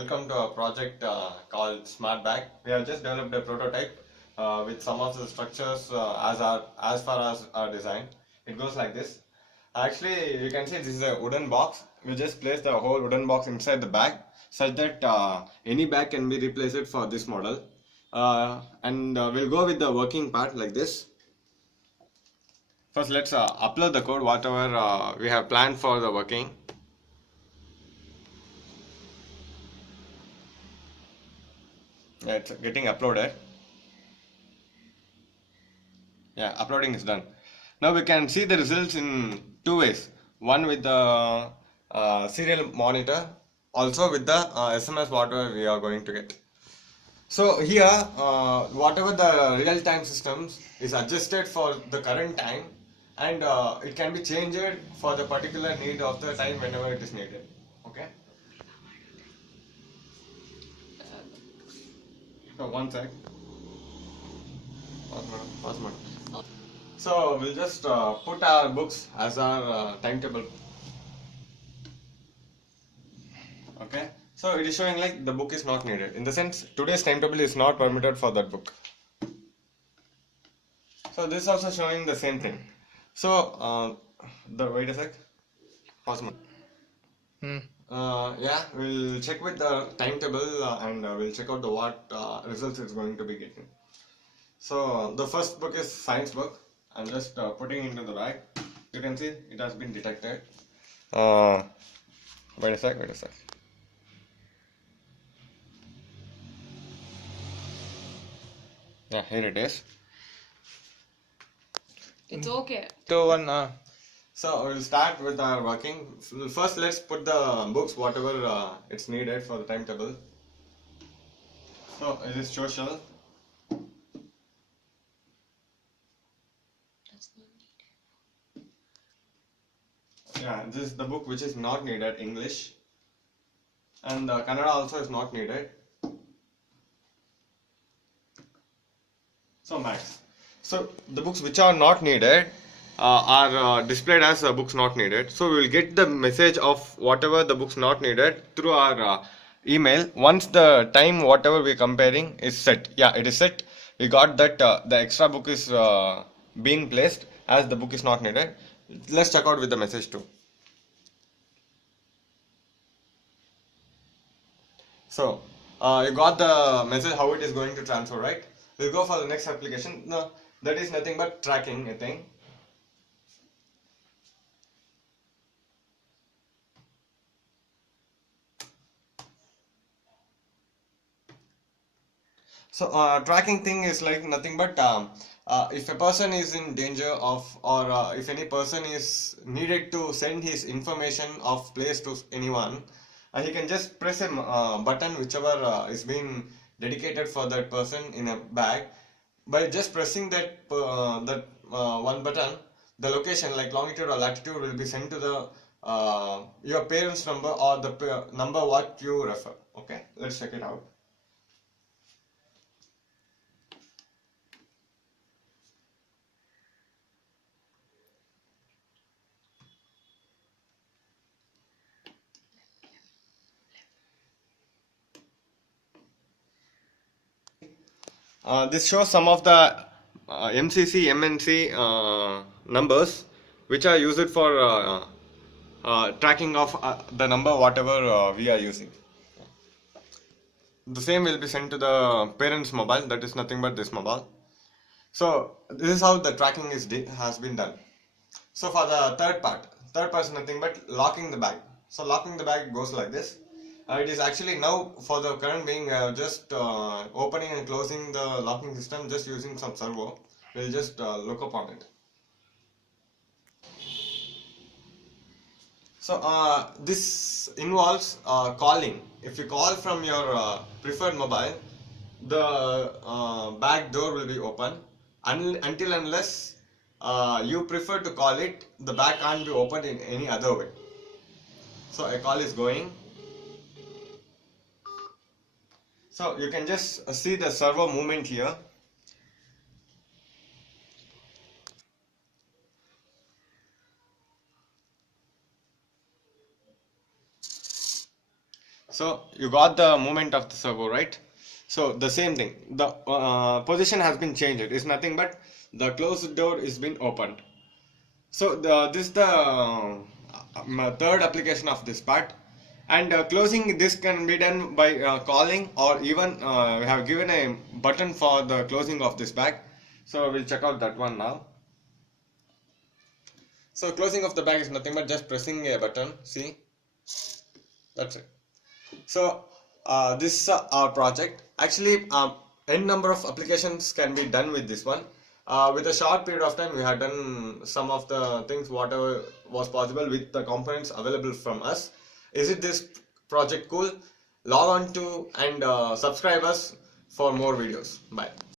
welcome to our project called Smart Bag. We have just developed a prototype with some of the structures as far as our design. It goes like this. Actually, you can see this is a wooden box. We just place the whole wooden box inside the bag such that any bag can be replaced for this model. And we'll go with the working part like this. First, let's upload the code, whatever we have planned for the working. Yeah, it's getting uploaded. Yeah, uploading is done. Now we can see the results in two ways. One with the serial monitor, also with the SMS whatever we are going to get. So here, whatever the real-time systems is adjusted for the current time, and it can be changed for the particular need of the time whenever it is needed. Okay. So one sec. Pause mode. So we'll just put our books as our timetable. Okay. So it is showing like the book is not needed. In the sense, today's timetable is not permitted for that book. So this is also showing the same thing. So wait a sec. Pause mode. Yeah, we'll check with the timetable and we'll check out the what results it's going to be getting. So the first book is science book. I'm just putting into the bag. You can see it has been detected. Uh, wait a sec. Yeah, here it is. It's okay. So one. So we'll start with our working. First, let's put the books whatever it's needed for the timetable. So it is social. Yeah, this is the book which is not needed, English. And Kannada also is not needed. So max. So the books which are not needed are displayed as books not needed. So we will get the message of whatever the books not needed through our email. Once the time whatever we are comparing is set. Yeah, it is set. We got that the extra book is being placed as the book is not needed. Let's check out with the message too. So, you got the message how it is going to transfer, right? We'll go for the next application. No, that is nothing but tracking, I think. So, tracking thing is like nothing but if a person is in danger of, or if any person is needed to send his information of place to anyone, he can just press a button whichever is being dedicated for that person in a bag. By just pressing that one button, the location like longitude or latitude will be sent to the your parents number or the number what you refer. Okay, let's check it out. This shows some of the MCC, MNC numbers which are used for tracking of the number whatever we are using. The same will be sent to the parents' mobile, that is nothing but this mobile. So this is how the tracking has been done. So for the third part is nothing but locking the bag. So locking the bag goes like this. It is actually now for the current being just opening and closing the locking system just using some servo. We'll just look upon it. So this involves calling. If you call from your preferred mobile, the back door will be open until unless you prefer to call it, the back can't be opened in any other way. So a call is going. So you can just see the servo movement here. So you got the movement of the servo, right? So the same thing, the position has been changed. It's nothing but the closed door is been opened. So this is the third application of this part. And closing this can be done by calling, or even we have given a button for the closing of this bag. So we'll check out that one now. So closing of the bag is nothing but just pressing a button. See, that's it. So this is our project. Actually, n number of applications can be done with this one. With a short period of time, we have done some of the things whatever was possible with the components available from us. Is it this project cool? Log on to and subscribe us for more videos. Bye.